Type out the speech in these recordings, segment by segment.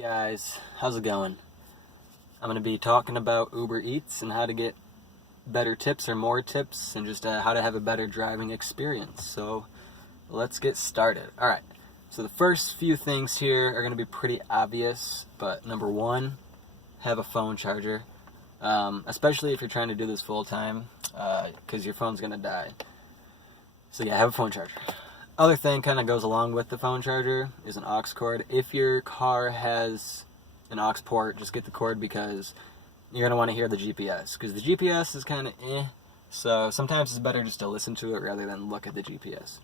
Guys, how's it going? I'm going to be talking about Uber Eats and how to get better tips or more tips and just how to have a better driving experience. So let's get started. Alright, so the first few things here are going to be pretty obvious, but number one, have a phone charger. Especially if you're trying to do this full time, because your phone's going to die. So yeah, have a phone charger. Other thing kind of goes along with the phone charger is an aux cord. If your car has an aux port, just get the cord because you're going to want to hear the GPS. Because the GPS is kind of so sometimes it's better just to listen to it rather than look at the GPS.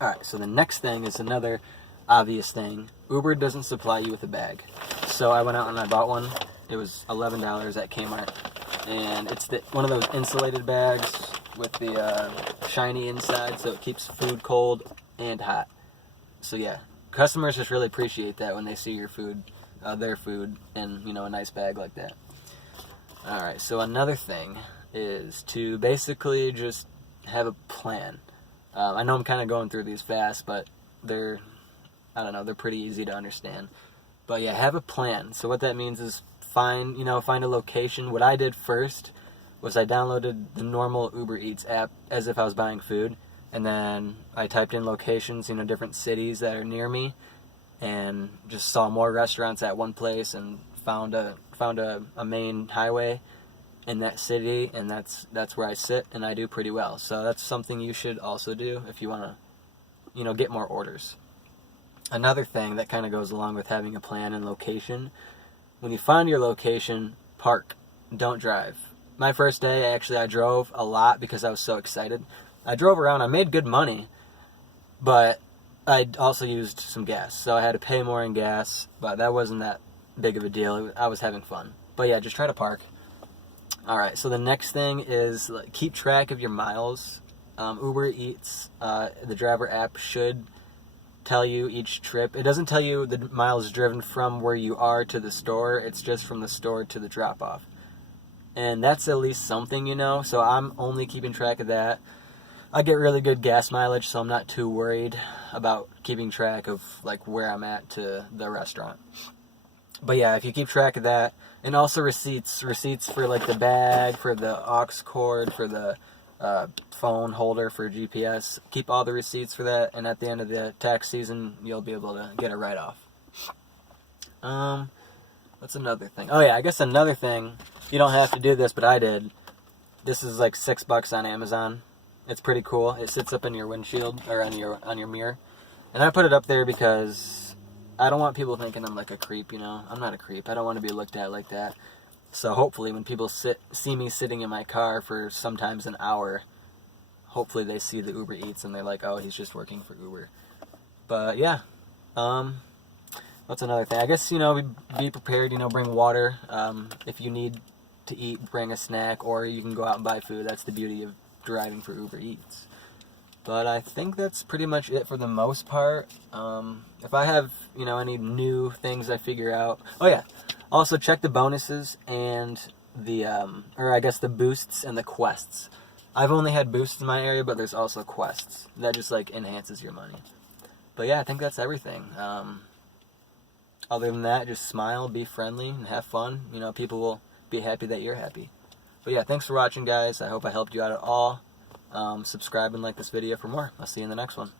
Alright, so the next thing is another obvious thing. Uber doesn't supply you with a bag. So I went out and I bought one. It was $11 at Kmart. And it's one of those insulated bags with the shiny inside, so it keeps food cold and hot. So yeah, customers just really appreciate that when they see your food, their food, in a nice bag like that. Alright, so another thing is to basically just have a plan. I know I'm kind of going through these fast, but they're pretty easy to understand. But yeah, have a plan. So what that means is find a location. What I did first was I downloaded the normal UberEATS app as if I was buying food, and then I typed in locations, different cities that are near me, and just saw more restaurants at one place and found a main highway in that city, and that's where I sit, and I do pretty well. So that's something you should also do if you want to, get more orders. Another thing that kind of goes along with having a plan and location, when you find your location, park. Don't drive. My first day, I drove a lot because I was so excited. I drove around. I made good money, but I also used some gas. So I had to pay more in gas, but that wasn't that big of a deal. I was having fun. But yeah, just try to park. Alright, so the next thing is keep track of your miles. UberEATS, the driver app, should tell you each trip. It doesn't tell you the miles driven from where you are to the store. It's just from the store to the drop-off. And that's at least something, so I'm only keeping track of that. I get really good gas mileage, so I'm not too worried about keeping track of where I'm at to the restaurant. But yeah, if you keep track of that, and also receipts for the bag, for the aux cord, for the phone holder for GPS, keep all the receipts for that, and at the end of the tax season, you'll be able to get a write-off. What's another thing? Oh yeah, I guess another thing, you don't have to do this, but I did. This is like $6 on Amazon. It's pretty cool. It sits up in your windshield, or on your mirror. And I put it up there because I don't want people thinking I'm like a creep, I'm not a creep. I don't want to be looked at like that. So hopefully when people see me sitting in my car for sometimes an hour, hopefully they see the UberEATS and they're like, oh, he's just working for Uber. But yeah, what's another thing? I guess, be prepared, bring water. If you need to eat, bring a snack, or you can go out and buy food. That's the beauty of driving for UberEATS. But I think that's pretty much it for the most part. If I have, any new things I figure out. Oh yeah, also check the bonuses and the boosts and the quests. I've only had boosts in my area, but there's also quests. That just enhances your money. But yeah, I think that's everything. Other than that, just smile, be friendly, and have fun. People will be happy that you're happy. But yeah, thanks for watching, guys. I hope I helped you out at all. Subscribe and like this video for more. I'll see you in the next one.